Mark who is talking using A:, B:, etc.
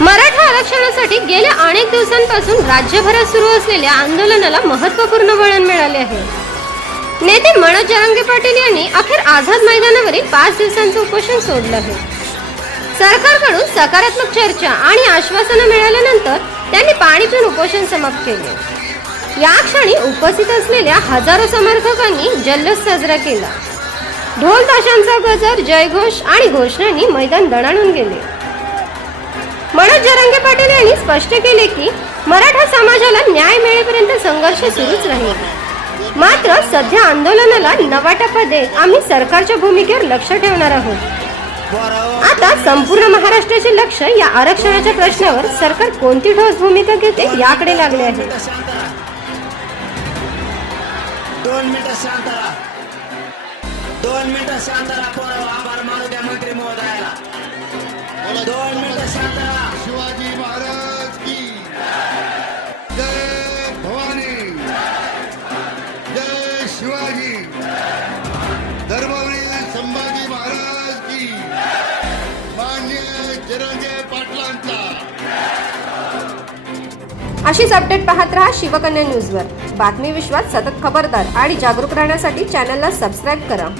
A: मराठा आरक्षणासाठी गेल्या अनेक दिवसांपासून राज्यभरात सुरू असलेल्या आंदोलनाला महत्त्वपूर्ण वळण मिळाले आहे. नेते मनोज जहांगे पाटील यांनी अखेर आझाद मैदानावरील पाच दिवसांचं उपोषण सोडलं आहे. सरकारकडून सकारात्मक चर्चा आणि आश्वासनं मिळाल्यानंतर त्यांनी पाणी पिऊन उपोषण समाप्त केले. या क्षणी उपस्थित असलेल्या हजारो समर्थकांनी जल्लोष साजरा केला. ढोल ताशांचा गजर जयघोष आणि घोषणांनी मैदान दणाणून गेले. मनोज जरांगे पाटील यांनी स्पष्ट केले की मराठा समाजाला न्याय मिळेपर्यंत संघर्ष सुरूच राहील. मात्र सध्या आंदोलनाला नवा टप्पा देत आम्ही सरकारच्या भूमिकेवर लक्ष ठेवणार आहोत. आता संपूर्ण महाराष्ट्राचे लक्ष या आरक्षणाच्या प्रश्नावर सरकार कोणती ठोस भूमिका घेते याकडे लागले आहे.
B: शांत राहा. दोन मिनिटं शांत राहा आभार मानू द्या मंत्री महोदयाला. दोन मिनिटं शांत राहा.
C: शिवाजी महाराज की जय भवानी. जय शिवाजी. धर्मवीर संभाजी महाराज की. मान्य चिरंजीव पाटलांचा.
A: अशीच अपडेट पाहत रहा शिवकन्या न्यूजवर बातमी विश्वात सतत खबरदार आणि जागरूक राहण्यासाठी चॅनलला सबस्क्राईब करा.